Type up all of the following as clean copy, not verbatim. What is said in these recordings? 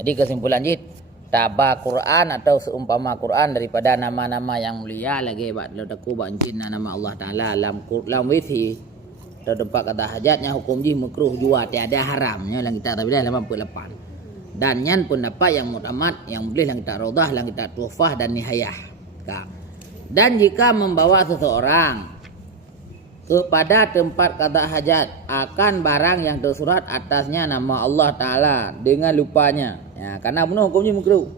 Jadi kesimpulan jid, tabah Quran atau seumpama Quran daripada nama-nama yang mulia lagi bak lo taku bak encin nama Allah Taala lam withi atau tempat kata hajatnya hukum ji makruh jua tiada haramnya lang kita tapi dah 88. Dan nyan pun dapat yang mutamat yang boleh lang kita raudah lang kita tuhfah dan nihayah. Dan jika membawa seseorang kepada tempat kata hajat akan barang yang tersurat atasnya nama Allah Ta'ala dengan lupanya ya, karena benar hukumnya makruh.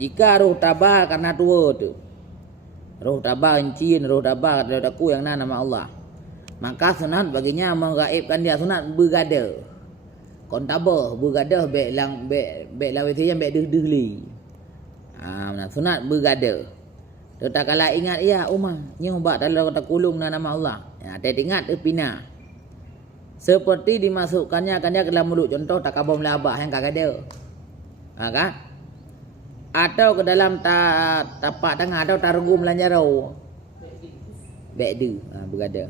Jika roh tabah karena tua tu, roh tabah encin, roh tabah kata aku yang nama Allah, maka sunat baginya menggaibkan dia, sunat bergada kon tabah bergada bek lang bek lawitian bek deh sunat bergada. Tak kala ingat ya umah nyoba dalam kata kulung nama Allah. Ya, dia ingat pina. Seperti dimasukkannya akan dia ke dalam mulut, contoh tak kabum labah yang kagak ada. Kan? Atau ke dalam tapak tangan atau tarugum lanjarau. Bek bergada.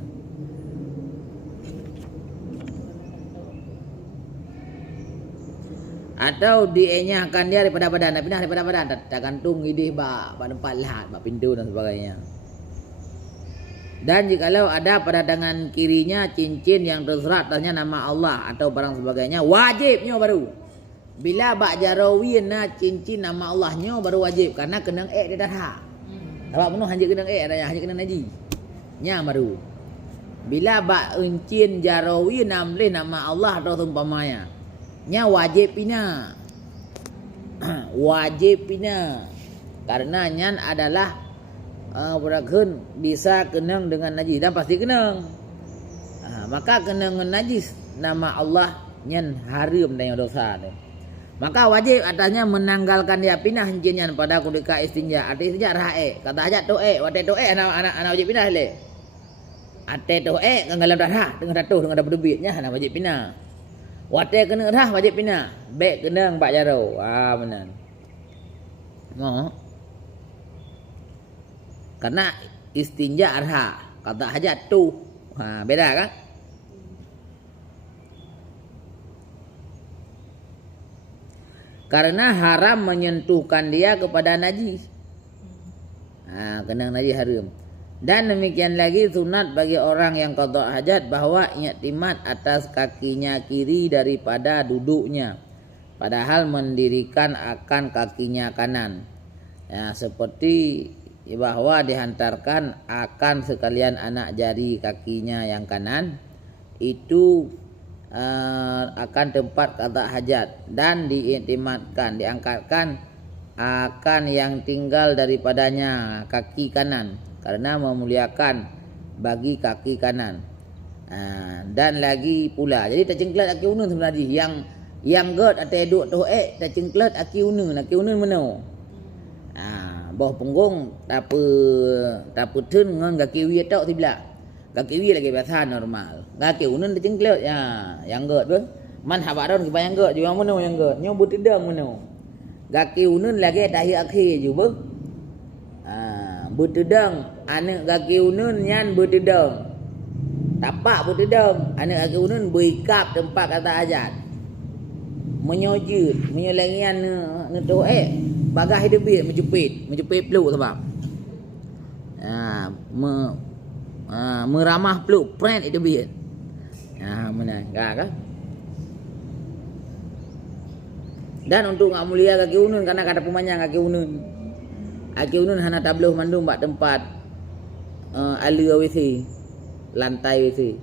Atau dienyahkan dia daripada badan, pindah daripada badan, tak gantung idih bak tempat lahat, bak pintu dan sebagainya. Dan jikalau ada pada tangan kirinya cincin yang terserat atasnya nama Allah atau barang sebagainya, wajibnya baru. Bila bak jarawin cincin nama Allahnya baru wajib, karena kenang dia dah. Sebab penuh hanya kenang hanya kenang naji. Nya baru. Bila bak cincin jarawin namleh nama Allah atau seumpamanya, nya wajib pina. Wajib pina. Karena nyan adalah berakun bisa kenang dengan najis dan pasti kenang. Maka kenang dengan najis nama Allah nyan haram dan dosa tu. Maka wajib atasnya menanggalkan dia pinah jinnya pada ketika istinja. Arti istinja rae. Kata hajat tu wate tu anak wajib pinah le. Ate tu nggalam darah dengan ratuh dengan dapat debitnya anak wajib pinah. Wate kena dah wajib pindah. Bek kena bak jaro. Benar. Karena istinja arha. Kata hajat tu. Beda kan? Karena haram menyentuhkan dia kepada najis. Kena najis haram. Dan demikian lagi sunat bagi orang yang qada hajat bahwa i'timad atas kakinya kiri daripada duduknya, padahal mendirikan akan kakinya kanan. Ya, seperti bahwa dihantarkan akan sekalian anak jari kakinya yang kanan itu akan tempat qada hajat dan diiktimadkan, diangkatkan akan yang tinggal daripadanya kaki kanan, karena memuliakan bagi kaki kanan. Dan lagi pula, jadi tercengklat aki unun sebenarnya yang god atau duk tu tercengklat aki unun mana? Bawah punggung tak putun ngan kaki wi tok sebelah. Kaki wi lagi biasa normal. Kaki unun tercengklat ya, yang god tu. Man habaron ke bayang god juga mana yang god. Nyo butidang mana? Kaki unun lagi tahi akhir juga. Bertedang anak kaki unun yang bertedang, tapak bertedang anak kaki unun berikap tempat kata hajat, menyojut menyelengian netu bagah hidupit menjepit peluk sebab meramah peluk print hidupit mana kan. Dan untuk ngak mulia kaki unun karena kata pemanyang kaki unun. Kaki unun hana tabluh mandum bak tempat alia WC, lantai WC.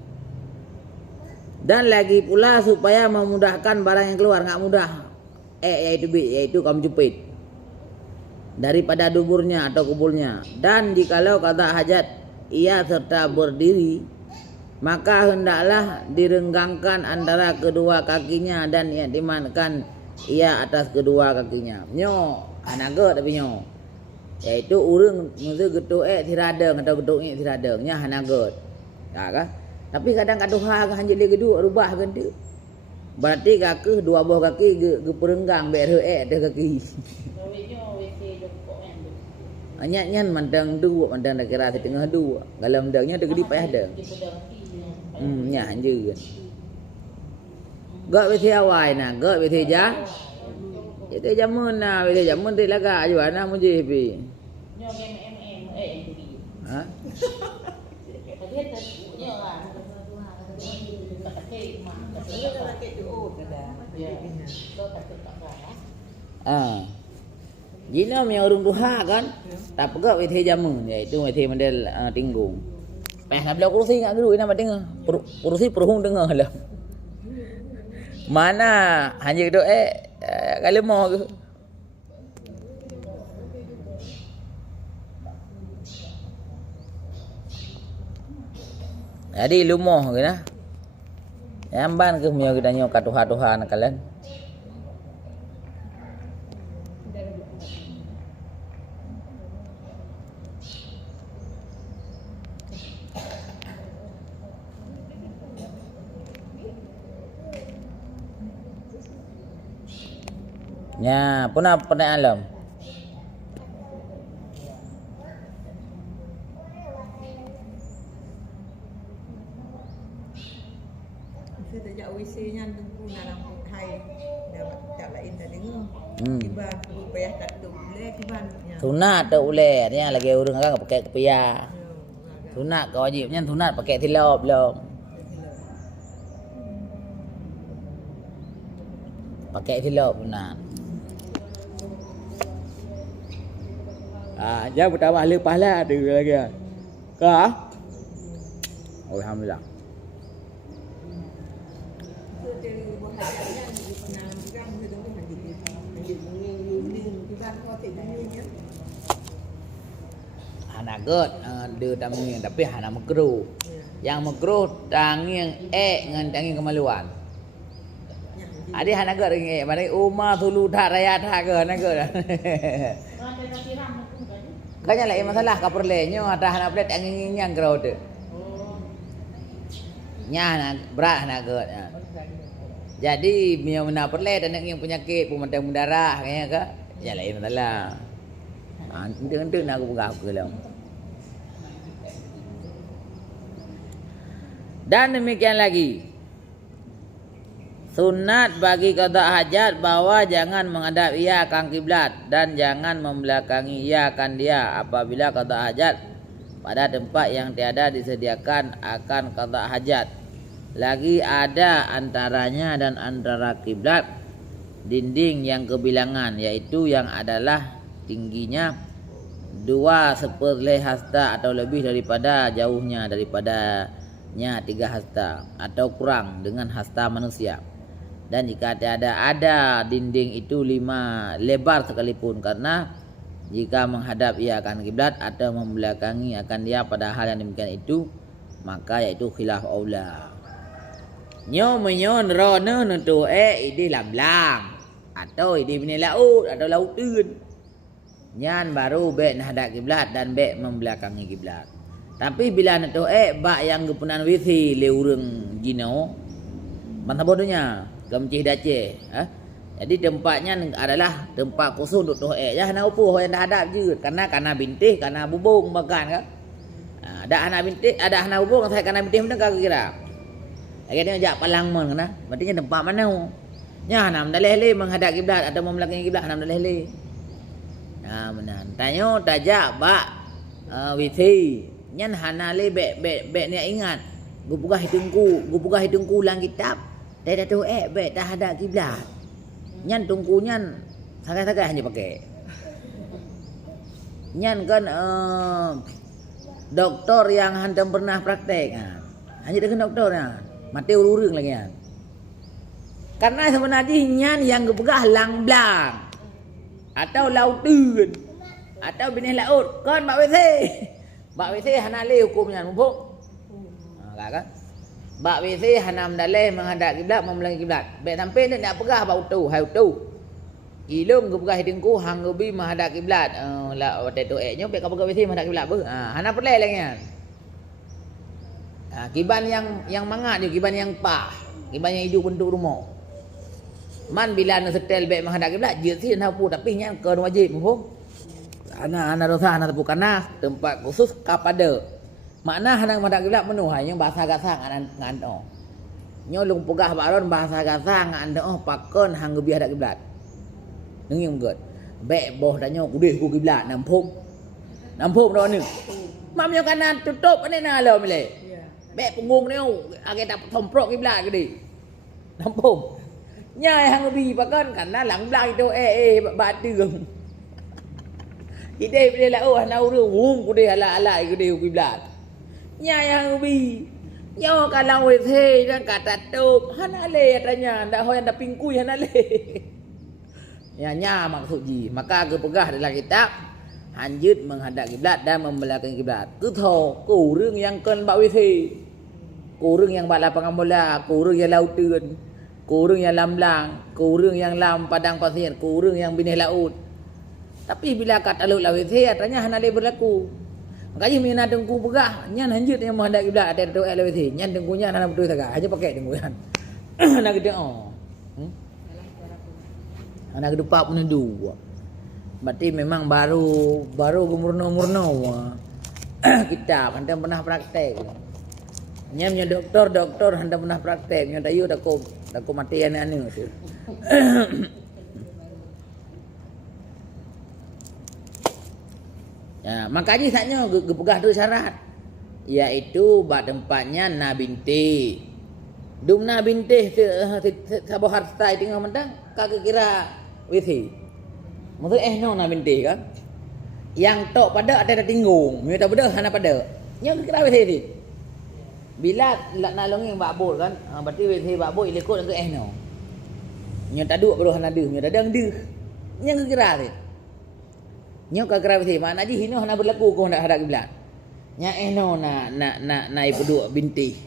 Dan lagi pula supaya memudahkan barang yang keluar, enggak mudah yaitu kamu jepit daripada duburnya atau kubulnya. Dan jikalau kata hajat ia serta berdiri, maka hendaklah direnggangkan antara kedua kakinya dan dimankan ia atas kedua kakinya. Nyo anaga tapi nyo yaitu urang mesti getuk tiradeng atau getuk tiradengnya hanagot. Ya kan? Tapi kadang kaduha hanjil dia geduk rubah kan tu. Berarti kaki dua buah kaki ge perenggang ber ada kaki. Nyan mandang dua mandang dak kira setengah dua. Kalau mandangnya dak gedi payah dah. Nya hanjil. Gak wisi awai nah, gak wisi ja. Itu jamun na, bila jamun tu lagak juga na mujih pi. Nyo em Ha? Tapi tu nyo lah. Pakai mak. Pakai tu dah. Ya. Tu pakai tak dah. Jina punya orang duha kan. Tak pegak withi jamun, iaitu withi model tinggung. Peh nak bela kursi kat dulu nak dengar. Kursi perhung dengar lah. Mana hanya duk kalau mau ke. Jadi lumoh ke nah. Yamban ke punya kita nyo kat tuha-tuha nak kalian. Ya, pernah alam. Saya tak WC nya tunggu dalam hai dapat tak lain dah dengar. Hmm. Tiba payah katuk boleh tiba nya. Sunat tu uleh ni lagi orang kan pakai kepia. Sunat kau wajibnya sunat pakai tilap belum. Pakai tilap sunat. Jangan bertambah pahala tu lagi. Kah? Alhamdulillah. So dari bahagiannya di penangan juga mesti tunggu lanjut menging tiba kau tak bunyinya. Anak god dia taming tapi anak makruh. Yang makruh tanging ngan tanging kemaluan. Adi anak god ngi mana umma tulu dak raya dak ke anak god. Kanya lain masalah ka perlenyo ada anak berat angin yang kerau tu. Nya anak berat anak god. Jadi punya mana perle dan yang penyakit pemantau darah kayaknya ke. Ya lain masalah. Ente nak aku pegang ke lah. Dan demikian lagi. Sunat bagi qada hajat bahwa jangan menghadap ia akan kiblat dan jangan membelakangi ia akan dia apabila qada hajat pada tempat yang tiada disediakan akan qada hajat. Lagi ada antaranya dan antara kiblat dinding yang kebilangan, yaitu yang adalah tingginya 2/1 hasta atau lebih daripada jauhnya daripadanya 3 hasta atau kurang dengan hasta manusia. Dan jika ada dinding itu 5 lebar sekalipun, karena jika menghadap ia akan kiblat atau membelakangi akan dia pada hal yang demikian itu, maka yaitu khilaf aula. Nyo menyon rono nentu idi lamlang atau idi bini laut atau laut tun. Nyan baru bek menghadap kiblat dan bek membelakangi kiblat. Tapi bila nentu bak yang gepunan withi le urang jino mantap bodohnya gamcih dace. Jadi tempatnya adalah tempat khusus untuk tuh ya hana upuh yang dah hadap je karena bintih karena bubung makan kan. Ada hana bintih ada hana bubung saya karena bintih benar kira. Lagi dia ajak palang mon kana. Berarti tempat mana? Nya hana mendaleh menghadap kiblat atau membelakangi kiblat hana mendaleh. Benar. Tanyo tajak bak withi. Nyan hana le bek ni ingat. Gupugah hidungku lang kitab. Dah tu bek dah hadap kiblat. Nyan tungku nyan sagai-sagai hanya pakai. Nyan kan doktor yang hantam pernah praktek. Hanya dengan doktornya. Mati urung lagi kan. Karena sebenarnya nyan yang gepegah lang blang. Atau lautun. Atau benih laut. Kan bak WC. Bak WC hana le hukumnya mumpuk. Kan? Bak WC hana mendaleh menghadap kiblat membelakangi kiblat. Baik sampai ni nak pegah bau tu, hai tu. Ilung ke pegah hidungku hang gebi menghadap kiblat. La waktu tu nyo baik ka pegah WC menghadap kiblat ber. Hana perle lagi kan. Kiban yang mangat dia, kiban yang pah. Kiban yang hidup bentuk rumah. Man bila nak setel baik menghadap kiblat, je si nak pu tapi nya ke wajib mumpuk. Ana dosa ana tepu kana tempat khusus kapada. Makna hanang menghadap kiblat penuh yang bahasa gasang ngan oh. Nyo lung pegah baron bahasa gasang ngan oh pakon hang gebi hadap kiblat. Nenging menggot. Bek boh tanya ku deh ku kiblat nampung. Nampung dah ni. Mam yang kanan tutup ni nah lo mile. Bek punggung ni age tak tomprok kiblat ke di. Nampung. Nyai hang bi pakan kana lang blai tu ba tường. Ide bila la oh na uru wung ku deh ala ku deh kiblat. Nyai hang bi. Nyo kalau wethe dan kata tup hanale tanya ndak hoy ndak pingkui hanale. Ya maksud ji, maka ke pegah dalam kitab hanjut menghadap kiblat dan membelakangi kiblat. Cứ thò ku rương yang ken ba wethe. Ku rương yang ba lapangan bola, ku rương yang laut tឿn, ku rương yang lam lang, ku rương yang lam padang pasir, ku rương yang binih laut. Tapi bila kata laut la wethe tanya hanale berlaku. Makanya mina dengku pegah, nyan hanjut yang menghadap kiblat ada doa lewat nyan dengkunya nak betul sagak, aja pakai dengkuan. Nak gede anak depak pun dua. Berarti memang baru murno kita hendak pernah praktek. Nyamnya doktor hendak pernah praktek, nya dayu dak ko mati ane tu. Ya, makanya saknya gepegah tu syarat yaitu bak tempatnya na binti. Dum na binti sabo harta tengah mentang kagak kira withi. Maksud no na binti kan. Yang tok pada ada tinggung, mi tak pada hana pada. Nya kira withi ni. Bila nak longi bak bol kan, berarti withi bak bol ikut ke no. Nya tak duk perlu hana deuh, nya dadang deuh. Nya kira ni. Nyo kagak sih mana ji hino hana berlaku ko hendak hadap kiblat. Nya eno na ibu binti.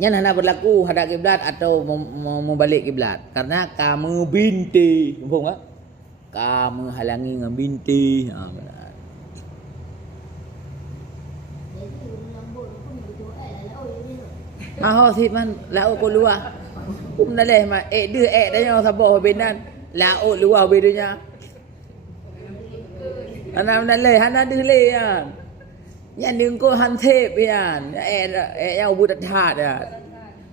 Nya hana berlaku hadap kiblat atau membalik kiblat karena kamu binti, faham tak? Kamu halangi dengan binti. Ha benar. Maho sih man lau ko luar. Naleh ma deu dah sabar benan. Lau luar bedanya. Anak naleh hana dele ya. Yan đừng có han thép ya. Eo buat thad ya.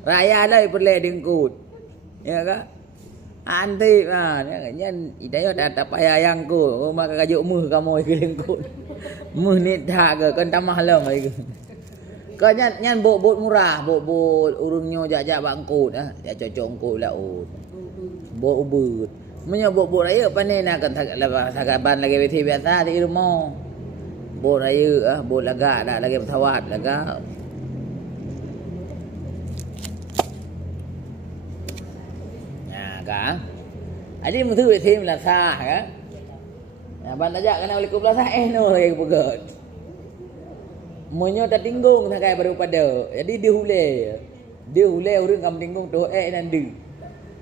Raya lai perle đừng cụt. Ya ka? Han thép ah. Yan idayo tak payah yang ko. Maka kajuk muh kamoy ke đừng cụt. Muh ni thak ke kan tamah long ai. Ko yan bot murah, bot urungnya jak bangkut ah. Ya cocok ko laut. Bot ubut. Menyebut bot raya pandai nak kan sagaban lagi withi biasa di rumah. Bot raya bot lagak dak lagi pesawat lagak. Ya kan. Jadi mesti withi melasa kan. Ya ban tajak kena oleh kublah no yang pegot. Monyo tak tinggung sakai baru pada. Jadi dia hule urang kam tinggung tu nanti.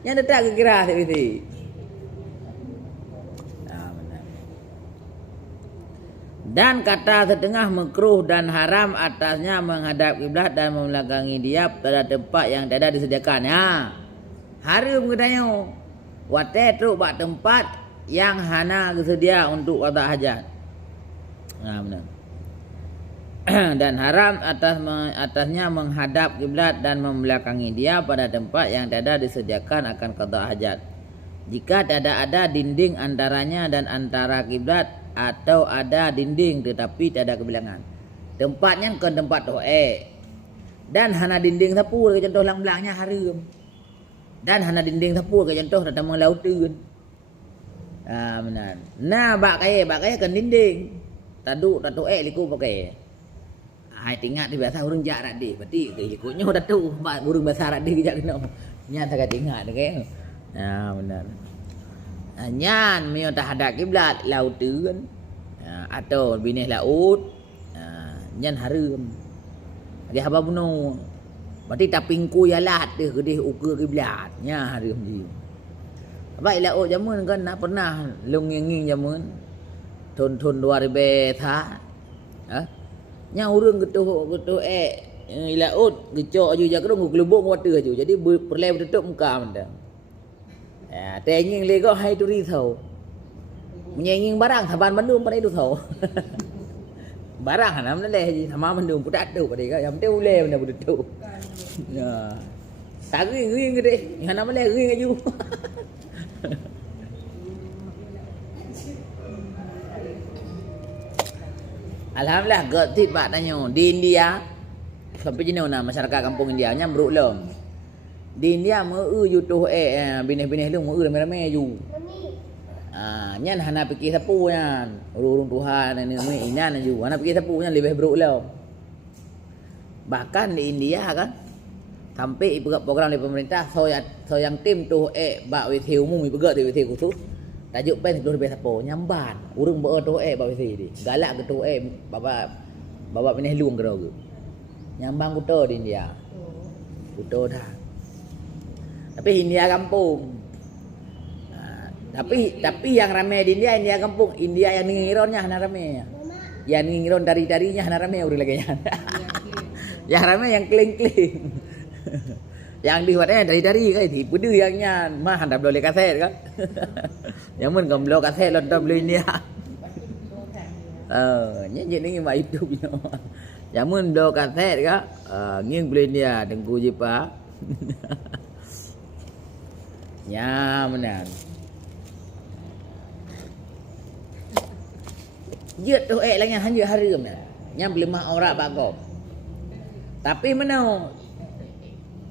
Yang tak kira withi. Dan kata setengah makruh dan haram atasnya menghadap kiblat dan membelakangi dia pada tempat yang tidak disediakan. Ya. Haram katanya. Wate tu buat tempat yang hana tersedia untuk qada hajat. Nah, benar. Dan haram atasnya menghadap kiblat dan membelakangi dia pada tempat yang tidak disediakan akan qada hajat. Jika tidak ada dinding antaranya dan antara kiblat atau ada dinding tetapi tidak ada kebilangan. Tempatnya ke tempat doa. Dan hana dinding sapu ke contoh lang-belangnya haram. Dan hana dinding sapu ke contoh datang laut tឿn. Benar. Nah bak kaya kan dinding. Tadu liku pakai. Hai tingkat di biasa urang jak rak di. Berarti ke ikutnya datu burung bahasa rak di jak kena. Nya tak tingkat ke. Benar. Nyan mio tak hadap kiblat laut tឿn atau binih laut nyan haram. Dia haba bunuh. Berarti tak pingku yalat dia ke ukur kiblat nya haram ji. Baik laut jamun kan nak pernah longenging jamun thon 2000 tha. Nya urang getuh laut gecok aju jak kedung gelubuk water aju. Jadi perle tutup muka mendang. Ya, tenging lego hai tu risau. Menyenging barang saban Bandung pada itu tau. Barang hanam leh sama Bandung putat tu pada ka yang teu le benda tu. Ya. Tagi nging gede, hanam leh nging aju. Alhamdulillah gerti pak tanya di India sampai jenuh nah masyarakat kampung India nya berulang. Di India meu you tu bineh-bineh lu meu ramai-ramai you. Nyan hana fikir sapu nyan. Urung Tuhan ni inan you. Hana fikir sapu nyan lebih berulang. Bahkan di India kan sampai program dari pemerintah so yang tim tu bak withil mu mi bergerak di withil khusus. Tajuk pen tu lebih sapu nyamban. Urung ber tu bak withil di. Galak ke tu baba bineh luang ke ro. Nyambang kuto di India. Kuto dah. Tapi India kampung. Tapi yang ramai di India kampung. India yang ngironnya hana ramai. Yang ngiron dari-darinya hana ramai urang lagi. Yang ramai yang kling-kling. Yang dibuatnya dari-dari kan tipu dia yangnya. Mah hendak boleh kaset kan. Yang mun gamblo kaset lo dah beli India. Nya ni mak itu punya. Yang mun do kaset kan nging beli India dengku je pak. Ya benar. Dia tu lagi hanya harum dah. Yang beli mah orang bagom. Tapi mana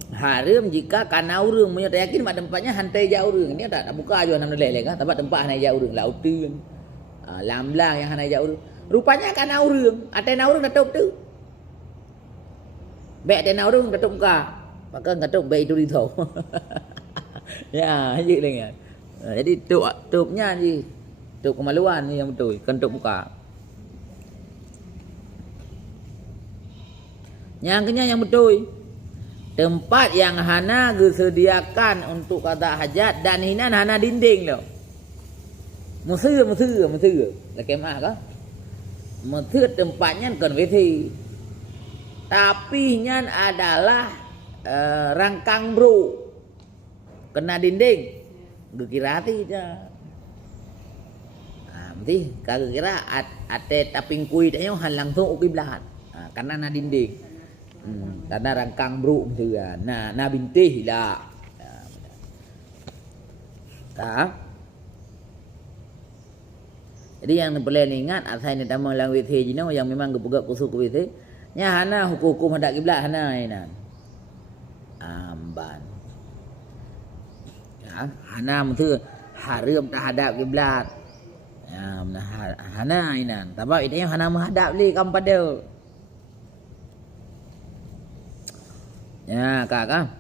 harum jika kana urang punya tak yakin mak tempatnya hantai jauh urang. Dia tak buka aja nama leleh kan. Tempat hanai jauh urang laut tu. Lamblang yang hanai jauh urang. Rupanya kana urang. Ate na urang datuk tu. Bek ate na urang datuk buka. Maka datuk bek itu tahu. Ya, je dengan. Jadi tupnya je. Tup kemaluan ni yang betul, kan tup buka. Yang kenyang yang betul. Tempat yang hana disediakan untuk qada hajat dan hinan hana dinding lo. Mesir. Laki mah kah? Mesir tempatnya kan weti. Tapi nyan adalah rangkang bro. Kena dinding. Gekira hati je. Nanti kagak kira ate taping kui tanya han langsung kiblat. Karena na dinding. Karena rangkang bro tu kan. Na bintih lah. Tak. Jadi yang boleh ingat asal ni tamu lang withih jino yang memang gepegak kusuk withih. Nya hana hukum hendak kiblat hana inan. Amban. Hana mesti harum terhadap kiblat. Ya, hana inan. Sebab itu yang hana menghadap li kam pada. Ya, kak.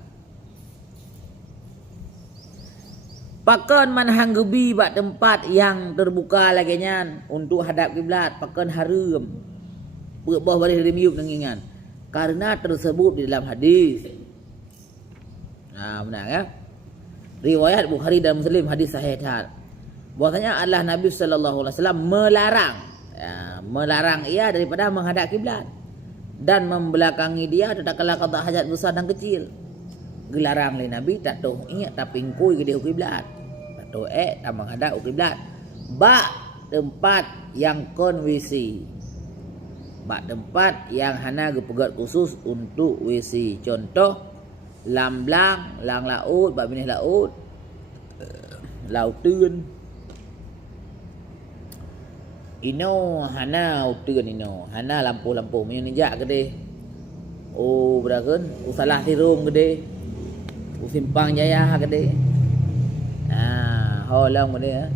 Pakan man hang gebi bak tempat yang terbuka lagi nyan untuk hadap kiblat, pakan harum. Berbah baris remiuk nengingan. Karena tersebut di dalam hadis. Nah, benar kan? Riwayat Bukhari dan Muslim hadis sahih had. Bahwasanya Allah Nabi sallallahu alaihi wasallam melarang ia daripada menghadap kiblat dan membelakangi dia tatkala qada hajat besar dan kecil. Gelarang oleh Nabi tak tahu ingat tapi ngkui ke dia kiblat. Tak tahu tak menghadap kiblat. Bak tempat yang kon WC. Bak tempat yang hana gepegat khusus untuk WC. Contoh lamblang, lang laut, bak binih laut, laut tun. Ino hana utun ino, hana lampu-lampu punya nijak gede. Oh berakan, usalah tirum gede. Simpang Jaya gede. Holang gede.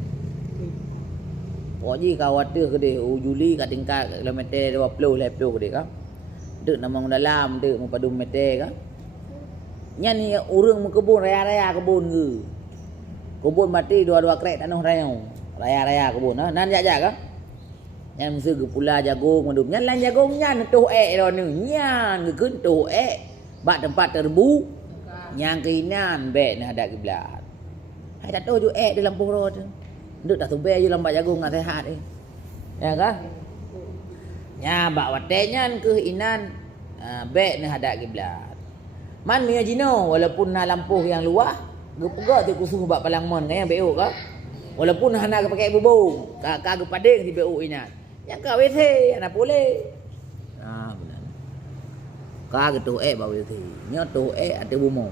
Pokoknya khawatir gede. Juli kat tingkat kilometer 20 lepas gede kan. Dek namang dalam, dek mempadu meter kan. Nya ni urang kebun raya-raya kebun ke. Kebun mati dua-dua krek tanah raya. Raya-raya kebun nan jak-jak kan. Nya mesti ke pula jagung mendum. Nya lan jagung nya tuh ro ni. Nya geun tuh bak tempat terbu. Yang keinan bek nak hadap kiblat. Hai tak tahu ju dalam poro tu. Nduk tak tumbe je lambat jagung ngak sehat ni. Ya kan? Nya bak watenya ke inan bek nak hadap kiblat. Man ni jino walaupun na lampuh yang luah, gepegak tu kusuh bak palangmon kan yang beuk ka. Walaupun hana pakai bubung, kagak padeng si beuk inan. Yang ka WC ana boleh. Benar. Kagak tu bak WC. Nya tu ada bumo.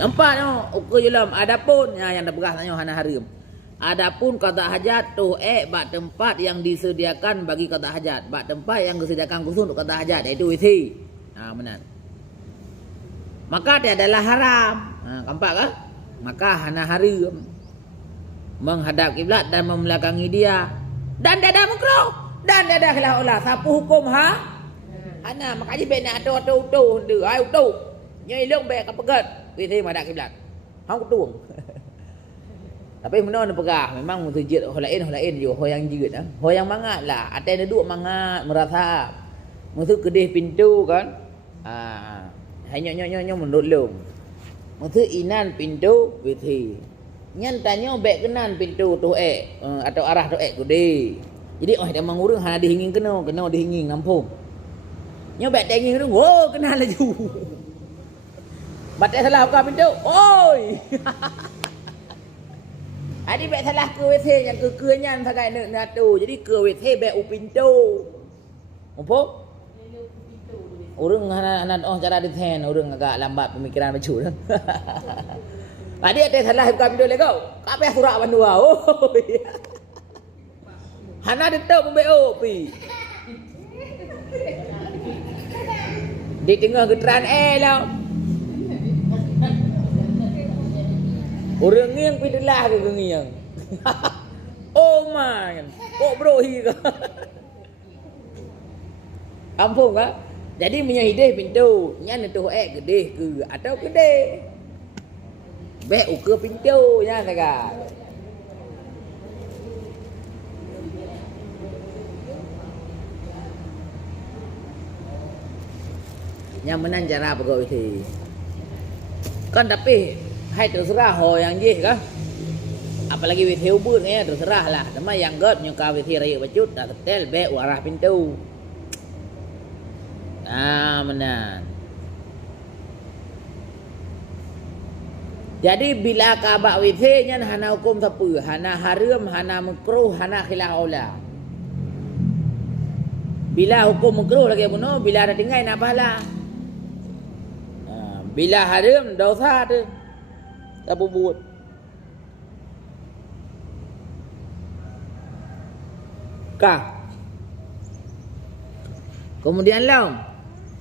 Nampak no, ukur jelam adapun yang dah berah tanya hana harum. Adapun qada hajat tu bak tempat yang disediakan bagi qada hajat, bak tempat yang disediakan khusus untuk qada hajat, iaitu WC. Benar. Maka dia adalah haram. Nampak ke? Maka hana haram menghadap kiblat dan membelakangi dia. Dan dia ada makruh. Dan dia ada khilaf ulama. Siapa hukum hana? Makanya baik nak ada utuh dia. Ai utuh. Nyai long baik ka pegat. WC menghadap kiblat. Hang kutung. Tapi mana nak pegah? Memang mutujid orang lain juga orang yang jid orang yang mangat lah. Atas dia duduk mangat merasa. Mutu kedih pintu kan. Hanya menulung. Mutu inan pintu WC. Nyan tanya baik kenan pintu tu atau arah tu gede. Jadi dia mengurung hana dihingin kena dihingin nampung. Nya baik dihingin tu, kena laju. Batai salah buka pintu. Oi. Adi baik salah ke WC yang ke nyan sagai nak tu. Jadi ke WC baik pintu. Apa? Orang hana cara diten, orang agak lambat pemikiran baju dah. Adi ada salah buka pintu lagi kau. Kape surat bandua. Hana detok pembeo pi. Di tengah getran lah. Orang ngiang pidelah ke ngiang. Oh man. Kok bro hi ke? Kampung ke? Jadi menyahidih pintu. Nyan tu gede ke atau gede. Baik ukur pintu nya dekat. Yang menang cara pegawai itu. Kan tapi hai terserah ho yang je kan. Apalagi WC ubun ni terserah lah. Cuma yang god nyuka WC raya bacut tak tetel baik arah pintu. Menang. Jadi bila kabak WC nya hana hukum siapa? Hana haram, hana makruh, hana khilaf ulama. Bila hukum makruh lagi bunuh, bila ada tinggal nak pahala. Bila haram dosa tu. Tak buat. Kemudian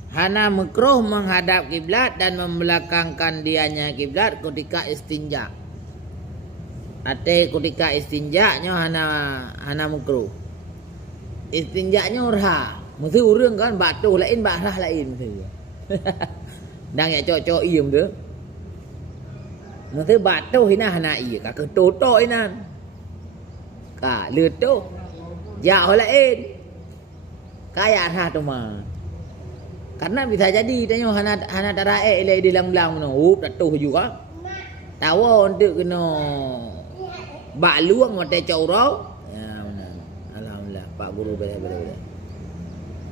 hana makruh menghadap kiblat dan membelakangkan dianya kiblat ketika istinja. Ketika istinjanya hana makruh. Istinjanya urha. Mesti urang kan batu lain barah lain mesti. Đang ya cho im nữa. Nó thứ bát đâu hina hana iya ka ke toto ina. Ka lượt tu. Ya lain. Kaya ha tu mah. Karena bisa jadi tanya hana darae ile di lang-lang no. Datuh juga. Tahu untuk kena bak luang mate caurau. Ya benar. Alhamdulillah Pak Guru beres.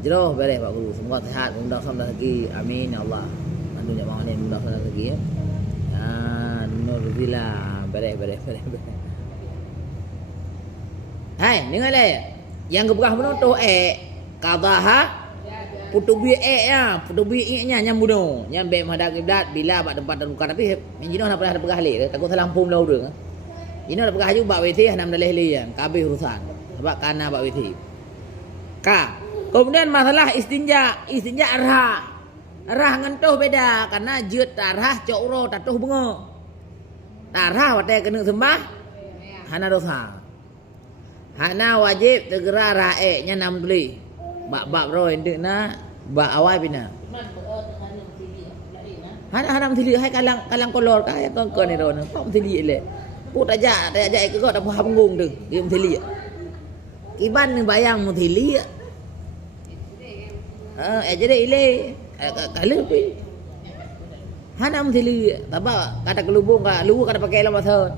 Jeroh beres Pak Guru. Semoga sehat, mudah-mudahan lagi. Amin ya Allah. Dunia bangun ni mudah-mudahan lagi ya. Nur Villa beres. Hai, dengar le. Yang keberah benar tu qadaha putubi ya, putubi nya nyam bunuh. Nyam be menghadap kiblat bila bak tempat dan bukan tapi jinah nak pernah bergah le. Takut salah pum lau deung. Jinah nak bergah juga bak WC hanam daleh lian, kabeh urusan. Sebab kana bak WC. Kemudian masalah istinja arha. Arah ngentuh beda karena jut arah cauro tatuh bunga. Arah watai kena sembah hana dosa. Hana wajib tegera rae nya nam tuli. Bak roy ndek na bak awai pina. Hana mthili hai kalang kolor ka ya kon ni ron. Kok mthili le. Put aja ke kok dak paham ngung deung. Dia mthili. Iban ni bayang mthili. Jadi ile kalau pi hanam thili taba kata kelubung lu kata pakai lama thơ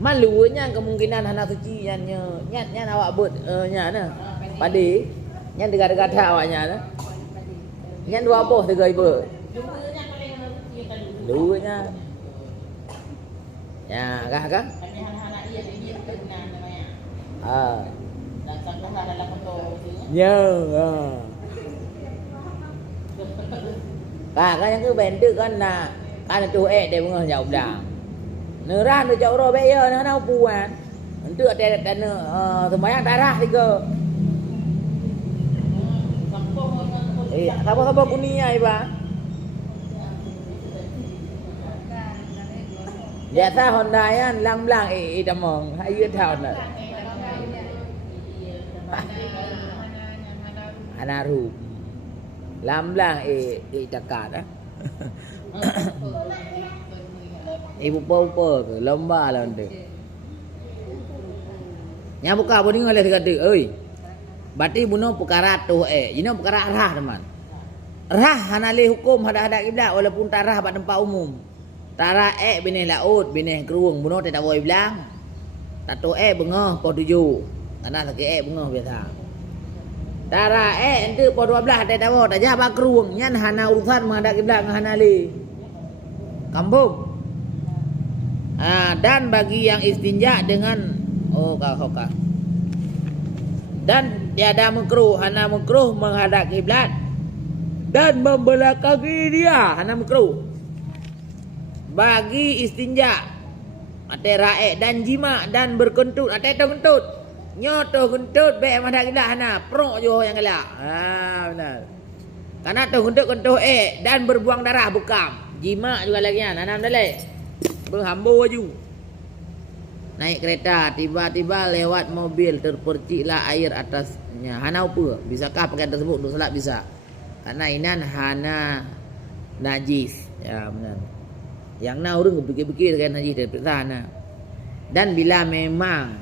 man lunya kemungkinan hana suci nyan awak buat nya na padi nyan dekat awaknya na nyan dua boh tiga ibu lunya ya kah nhớ kan yang ke bentuk kan tu để mọi người nhậu đà nửa ra nửa chậu rồi bây giờ nó đâu buồn guntuk ada tanah sembahyang darah tiga. Apa-apa kunia iba. Biasa Honda yan lang idamong ayu tahun na. Anaru. Lang itakat Ibu pau ke lomba lah nanti. Nya buka boni oleh kata, "Oi. Berarti bunuh perkara tu ini perkara arah teman. Rah hanali hukum hada-hada kiblat walaupun tarah pada tempat umum. Tarah benih laut, benih keruang bunuh tak boleh bilang. Tato bengah po 7. Tanah sakit bengah biasa. Tarah ente po 12 tak tahu tak jawab keruang nyan hana urusan menghadap kiblat dengan hanali. Kampung. Dan bagi yang istinja dengan hoka. Dan tiada makruh, hana makruh menghadap kiblat dan membelakangi dia, hana makruh. Bagi istinja, ate raek dan jima dan berkentut, ate kentut. Nyoto kentut baik menghadap kiblat hana, prok jo yang gelak. Benar. Karena kentut dan berbuang darah bekam. Jima juga lagi kan, hana dalai. Berhambu aju. Naik kereta, tiba-tiba lewat mobil terperciklah air atasnya. Hana apa? Bisakah pakaian tersebut untuk salat? Bisa. Karena inan hana najis. Ya benar. Yang na orang berfikir-fikir dengan najis dari hana. Dan bila memang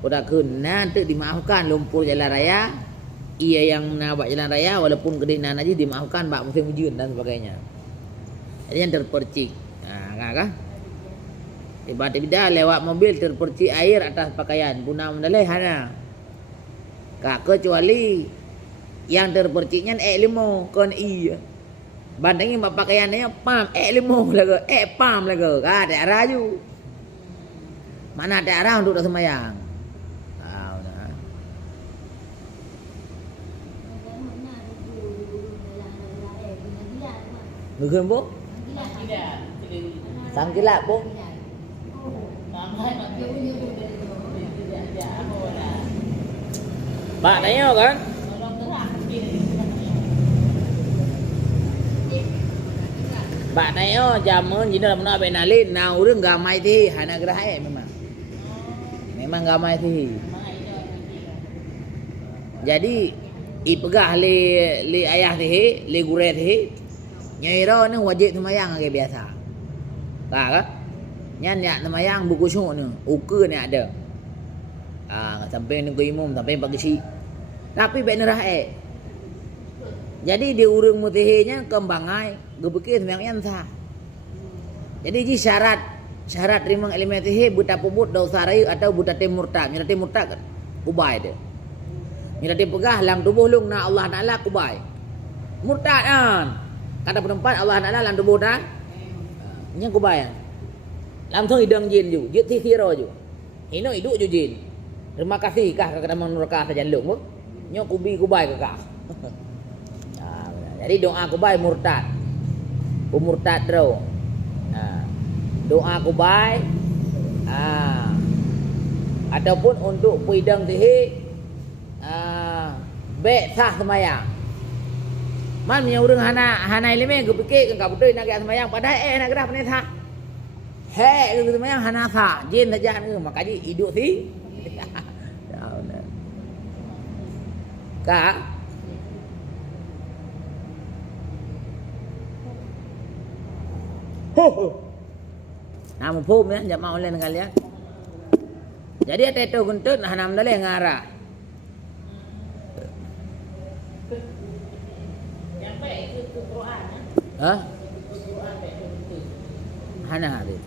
udah nanti dimaafkan lumpur jalan raya, ia yang nak buat jalan raya walaupun kedai najis dimaafkan bak musim hujan dan sebagainya. Jadi yang terpercik. Kah? Tiba-tiba lewat mobil terpercik air atas pakaian. Punah mendalai hana. Kecuali yang terperciknya 5 kon iya. Bandingin pakaiannya pam 5 lagi. Pam lagi. Ada arah ju. Mana ada arah untuk sembahyang. Ngừng bố. Sang kilat bố. Bạn thấy không kan? Bạn thấy không? Zaman chỉ là nak benalin, nào orang gamai thi, hana gerai memang. Memang gamai thi. Jadi ipegah li ayah thi, li gure thi. Nyai ro ni wajib sembahyang kayak biasa. Tak kan? Nyan ya sembahyang buku syuk ni, ukur ni ada. Sampai nunggu imam, sampai pagi si. Tapi baik nerah Jadi di urung mutihnya kembangai, gebekir sembahyang sah. Jadi ji syarat terima ilmu tih buta pubut dosa rai atau buta murtad. Nyata murtad kan? Kubai dia. Nyata pegah lang tubuh lung na Allah Taala kubai. Murtad kan. Kata penempat Allah Taala lang tubuh dah. Nya kubai. Làm thong idang jin ju, jit thi ro ju. Hino idu ju jin. Terima kasih kah kepada mereka saja lung. Nyo kubai ke kah. Jadi doa kubai murtad. Murtad ro. Doa kubai ataupun untuk puidang tihi be sah sembahyang. Man punya urang hana ilmu ku fikir engkau betul nak sembahyang padahal nak gerak penetah. Ku sembahyang hana sah, jin saja ni makanya hidup si. Kak Nama pun ya, jamaah online kalian. Jadi ada itu guntut, nah nama dalih ngarah. Yang baik itu Quran. Hah? Hana hari.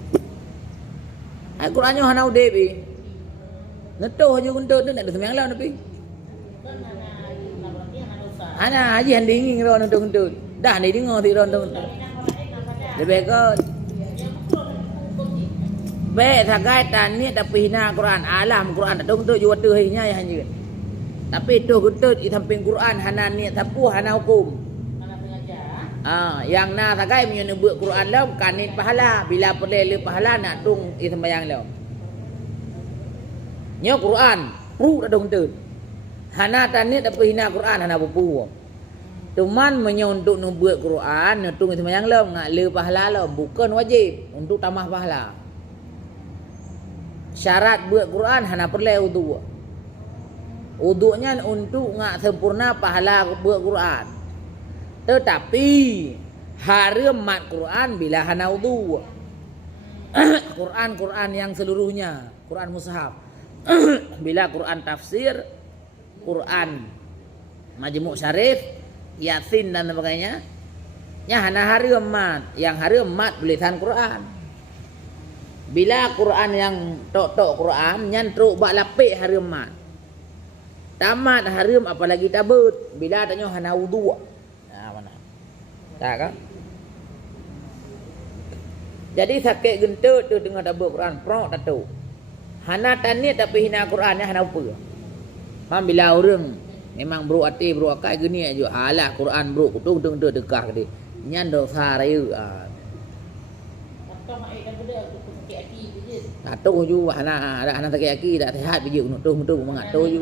Al-Qurannya hana udah bi. Neto aja guntut tu nak ada sembiang lawan tapi. Hana aja yang dingin ron neto guntut. Dah ni dengar ti ron tu. Lebih kot. Baik sagai tani tapi hina Quran alam Quran tak tahu juga tu hanya yang hanya. Tapi tu gutut di samping Quran hana ni tapu hana hukum. Hana pengajar. Yang na sagai punya nebut Quran lam kanit pahala bila perlu pahala nak tung i sembahyang lam. Nyo Quran, pru dah dong tu. Hana tani tapi hina Quran hana berpu. Cuman untuk nubuat Quran, nutung sembahyang lo, ngak le pahala lo, bukan wajib untuk tambah pahala. Syarat buat Quran hana perlu wudu. Wudunya untuk ngak sempurna pahala buat Quran. Tetapi haram mat Quran bila hana wudu. Quran yang seluruhnya, Quran mushaf. Bila Quran tafsir, Quran Majmu' Syarif, Yasin dan sebagainya, nya hana haram mat. Yang haram mat tulisan Quran. Bila Quran yang tok-tok Quran nyan truk bak lapik haram mat. Tamat haram apalagi tabut bila tanya hana wudu. Nah mana? Tak kan? Jadi sakit gentut tu dengar tabut Quran, prok tak tu. Hana tani tapi hina Quran hana apa. Faham bila orang memang bro hati bro akal gini aja. Halah Quran bro kutung tung dekah ke dia. Nyan dosa raya. Atau mak ikan benda tu sakit hati je. Tahu ju hana sakit hati dak sihat biji nutung mengatur ju.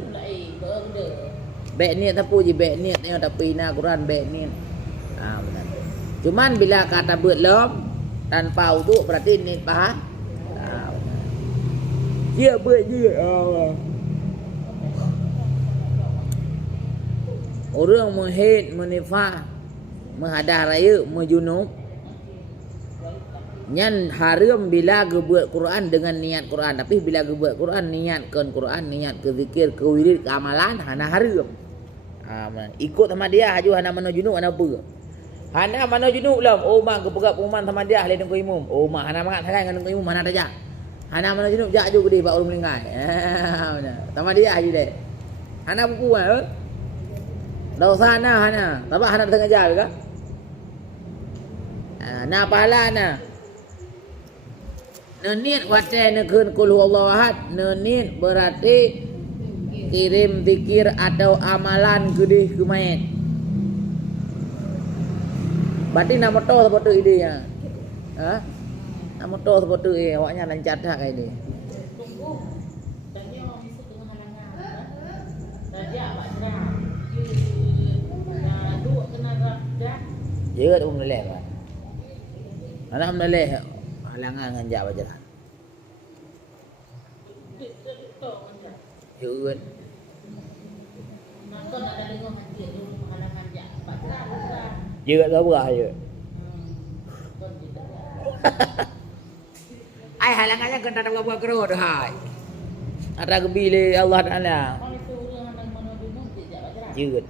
Baik niat tapu je baik niat tengok tapi hina Quran baik niat. Benar. Cuman bila kata belum tanpa wudu berarti ni faham. Dia buat je. Orang menghid, menifah, menghadah raya, menjunub. Nyan haram bila gebuat Quran dengan niat Quran. Tapi bila gebuat Quran, niatkan Quran, niat ke zikir, ke wirid, ke amalan, hana haram. Ikut sama dia, haju hana mana junub, hana apa. Hana mana junub belum? Oh mak kepegat pengumuman sama dia, ahli dengku imum. Oh mak hana mangat sangat dengan dengku imum, hana tajak. Hana mana junub, jak juga dia, pak orang melingkai. Sama dia haju deh. Hana buku kan? Dosa hana. Tapi hana tengah jauh kan? Nah pahala na. Nenit wate nekun kul huwallahu ahad. Nenit berarti kirim zikir atau amalan gede ke mayat. Berarti nama to seperti ide ya. Nama to seperti awaknya lancar tak kayak ini. Tunggu. Tanya orang bisa tengah halangan. Raja Pak Jerah. Dua kena dah. Dia tu meleleh kan. Anak meleleh halangan dengan jak aja lah. Jurut. Maka nak ada dengar hati dulu halangan jak Pak Jerah. Jurut kau berah je. Ai halangannya kan tak buat kerod hai. Ada gebile Allah Taala. Jurut.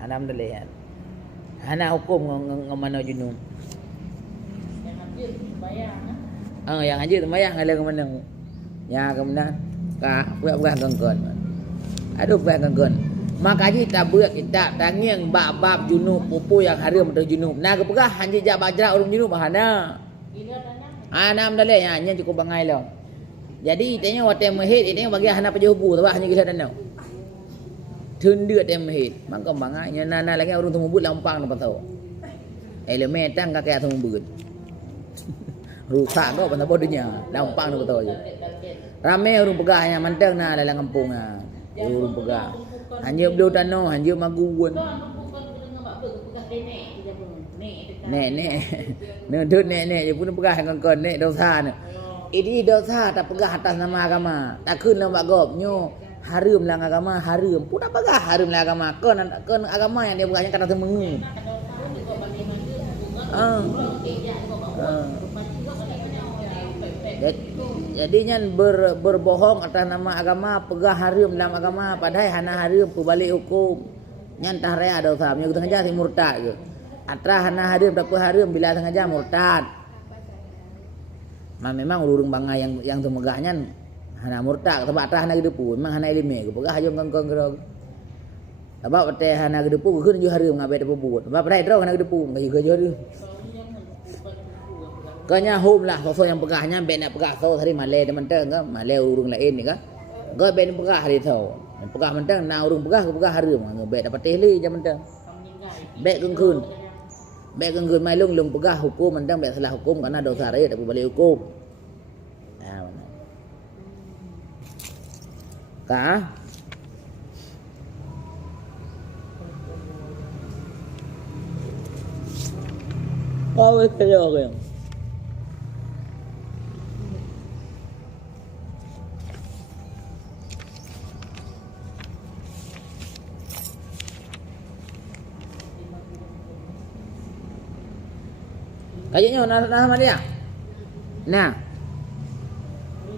Anak meleleh. Anak hukum ngomano junub. Yang haji sembahyang ala ke mana? Ya ke mana? Ka buat ganggon. Aduh buat ganggon. Maka haji tabuk kitab tanging bab-bab junub pupu yang haram atau junub. Nah kepegah haji jak bajra urung junub hana. Anak meleleh nya cukup bangai lo. Jadi tanya wate mahid ini bagi hana pejubu tu hanya kita danau. Tunda tem mahid. Maka bangai nya nana lagi urung temu but lampang apa tahu. Elemen tang kakek temu but. Rusak kau pasal bodohnya. Lampang tu tahu je. Ramai orang pegahnya mantang na dalam kampung na. Orang pegah. Hanya belum tanah, hanya maguan. Nek. Nek je pun pegah kan nek dosa ni. Ini dosa tak pegah atas nama agama. Tak kun lah mak gop nyo. Haram lah agama, haram. Pun tak pegah haram lah agama. Kan agama yang dia pegahnya kata semengu. Jadinya berbohong atas nama agama, pegah haram dalam agama, padahal hana haram berbalik hukum. Nyan tah rea dosa, nya sengaja si murtad ke. Atra hana haram tak haram bila sengaja murtad. Memang urung bangai yang temegahnya hana murtad, sebab atra hana gedepu, memang hana ilmu ke, pegah aja ngangkong gerog. Sebab ate hana gedepu keun ju haram ngabe te buat. Sebab rai tro hana gedepu, ngai ke ju. Kanya home lah sosok yang pegahnya ben nak pegah so hari Malay teman teng ke Malay urung lain ni kan. Go ben pegah hari tau. Pegah mentang na urung pegah harum ngebek dapat tehli jam mentang. Bek gengkun. Bek gengkun mai lung pegah hukum mentang bek salah hukum karena dosa raya tak balik hukum. Kah? Oh, kaya okay. Kayaknya nak sama dia. Nah.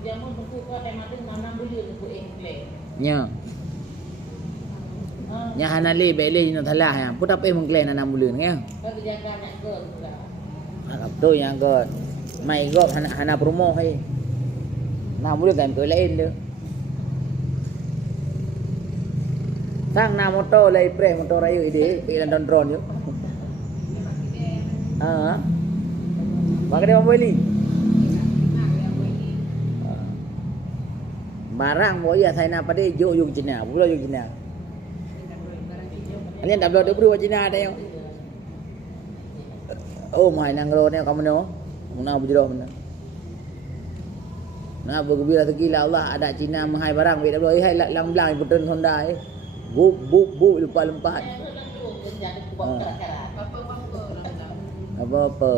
Jamu buku kau tematin mana boleh buku English. Nya. Nya hanali bele no thalah ya. Put apa mengklen 6 bulan ngah. Kau jaga nak ke juga. Agak tu yang god. Mai god hana promo hai. 6 bulan kan ke lain dia. Sang na motor lai pre motor rayu ide pilan drone yo. Bagi dia membeli. Barang boleh saya nak pada yung Cina, pula yung Cina. Kalian tak boleh berdua Cina ada yang. Oh, mai nangro ni kamu no. Muna bujro mana. Nah, berbila segila Allah ada Cina mahai barang, we tak boleh hai lang belang putun Honda eh. Bu lupa-lupa. Apa.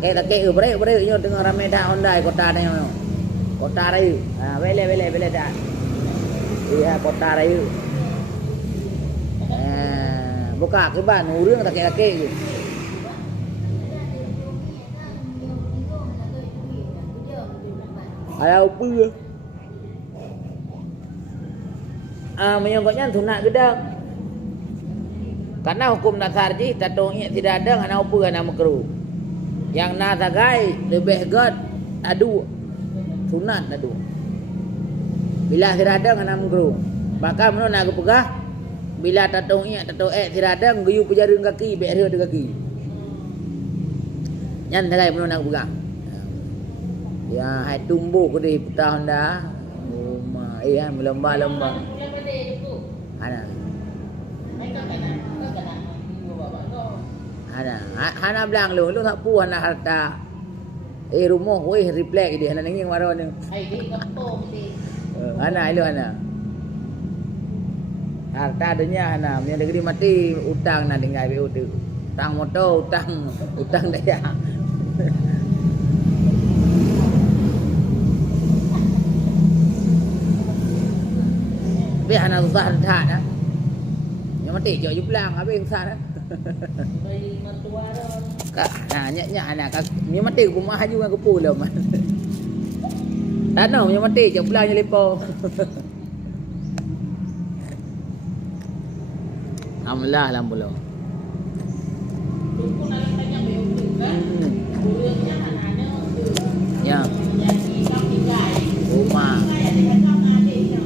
Laki bere yo tengah ramai dah Honda kota ni yo. Kota rayu. Bele dah. Iya kota rayu. Buka ke ban urang laki je. Ada apa? Menyangkutnya sunat gedang. Karena hukum dasar ji tatung tidak ada hana apa hana makruh. Yang na tagai lebih god adu sunat adu. Bila tidak ada hana makruh. Maka menurut nak pegah bila tatung tidak ada guyu pejaring kaki beher de kaki. Nyan tagai menurut nak pegah. Ya hai tumbuh ke di peta Honda. Rumah melomba-lomba. Ana. Hana bilang lu tak puas nak harta. Rumah weh reflect dia hana nanging maro ni. Ai di kampung di. Hana ilu hana. Harta dunia hana, punya negeri mati utang nak tinggal BU tu. Utang motor, utang daya. Tapi hana susah harta dah. Yang mati jauh pulang habis susah dah. Bagi mertua dah. Kak, nya anak ni mati rumah juga ke pulau man. Tanah punya mati je pulangnya lepo. Alhamdulillah dalam pulau. Buku nak tanya beul kan. Burungnya anak-anak. Ya, Jadi kami gai. rumah. Saya dengan sama adiknya.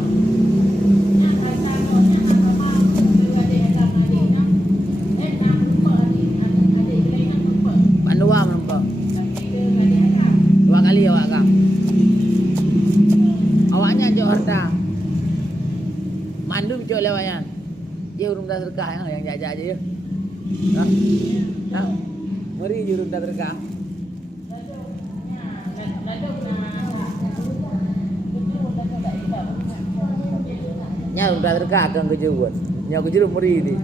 Yang kata monya apa mah juga dengan sama adiknya. Nak lupa adik lain nak lupa. Pandua nampak. Tapi dia adik kan. 2 kali awak kang. Awaknya jauh harta. Mandu jauh lewatnya. Dia urung dah terkah yang jajak aja ya. Ha? Mari urung dah terkah. Nya urung dah terkah kang kerja buat. Nya kerja meri ni.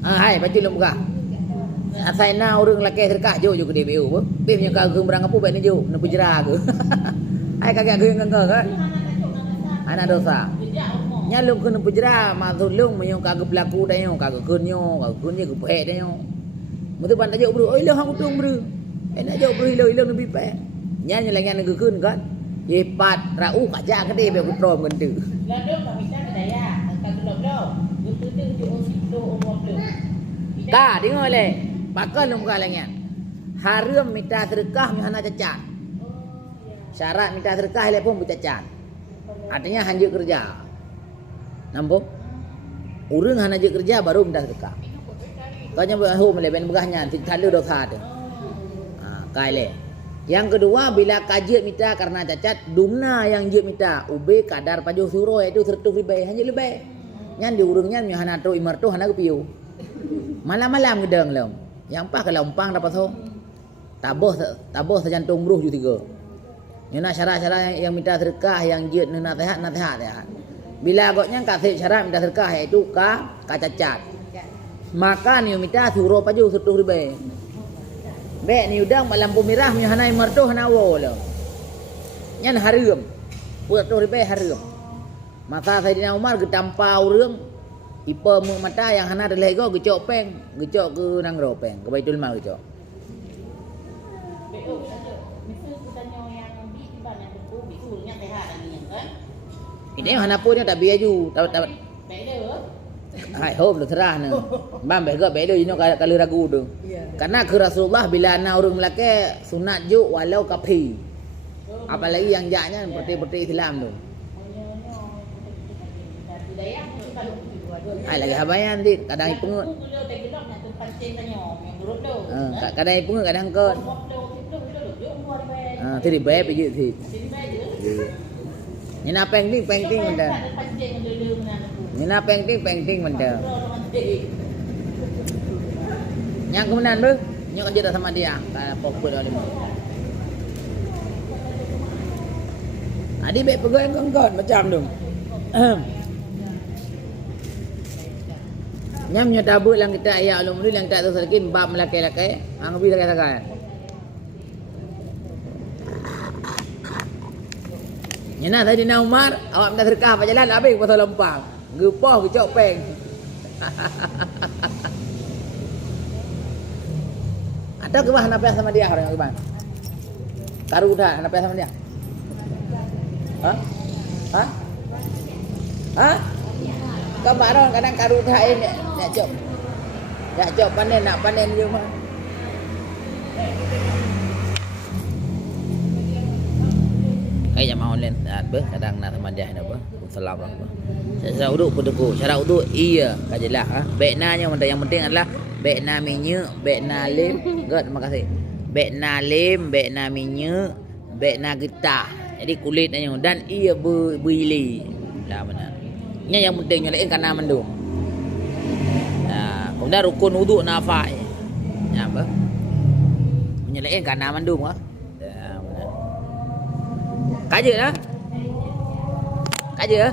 Hai baca lu muka. Asai na urang laki terkah jo ke DPU apa? Bim nya kageng berang apa bae ni jo, na pujera ke. Hai kagak ke ngeng kan? Anak dosa. Nya lu kena pujera maksud lu menyong kagak berlaku dah yo, kagak kunyo ke pek dah yo. Mesti ban tajuk bro, oi lu hang utung bro. Enak jo bro ilu nabi pek. Nya lengan ke kun kan. Ye pat rau kaja ke de be putrom kan tu. Lah dong kami tak daya, tak belum dong. Betul tu jo situ umur tu. Ka dengar le. Pakal lu muka lengan. Haram minta sedekah hana cacat. Syarat minta sedekah le pun bercacat. Artinya hanjur kerja. Nampak? Urang hanjur kerja baru minta sedekah. Kau nyampe home le ben begahnya tak ada dosa tu. Kai le. Yang kedua bila kajiat minta karena cacat, dumna yang jiat minta ube kadar pajuh suruh itu 100 ribu hanya lebih. Nyan di urangnya hana tu imar tu hana kepiu. Malam-malam gedang lem. Yang pas kalau umpang dapat tahu. Tabuh terjantung bruh ju 3. Ni nak syarat-syarat yang minta sedekah yang jid ni nasihat. Bila agaknya kasih syarat minta sedekah iaitu ka cacat. Maka ni minta suruh paju setuh ribe. Bek ni udang lampu merah punya hanai mertuh nawo lo. Nyan harum. Puat tu ribe harum. Maka Saidina Umar getampau reung ipa mu mata yang hana dah lego gecok peng, gecok ke nang ro peng, ke Baitul Mal gecok. Betul saja. Misal kita yang di mana tu bisulnya sehat lagi kan. Ini hana pun tak biar ju, tak Beda. hai hom lu terah ne. Bam be ga beda you kalau ragu tu. Karena ke Rasulullah bila ana orang melake sunat ju walau kapi. Apalagi yang jaknya seperti Islam tu. Ai lagi habayan dit kadang ipungut. Kadang ipungut kadang kon. Thì bé bây giờ thì như nào painting mình đây như nào painting mình đây yang kemudian bro nyok aja sama dia kalau pokok dah lima adi baik pegawai kon macam tu nyam nyo tabu lang kita ayah ulum dulu yang tak tahu sedikit bab melaki-laki ang bi sakai Nyana Saidina Umar awak minta sedekah apa jalan habis pasal lempang. Gepoh gecok peng. Ada ke bah nape sama dia orang ke bang? Karu dah nape sama dia? Hah? Hah? Hah? Kemarin kadang karu dah ini nak cok. Nak cok panen nak panen je mah. Cái jamaah online apa kadang nak sama dia apa salam apa saya uduk pedeku syarat uduk iya kajelah beknanya yang penting adalah bekna minyak bekna lem god terima kasih bekna lem bekna minyak bekna getah jadi kulitnya dan iya berili lah benar nya yang penting nyalain karena mendung nah kemudian rukun uduk nafai ya apa nyalain karena mendung kaje lah. Kaje lah.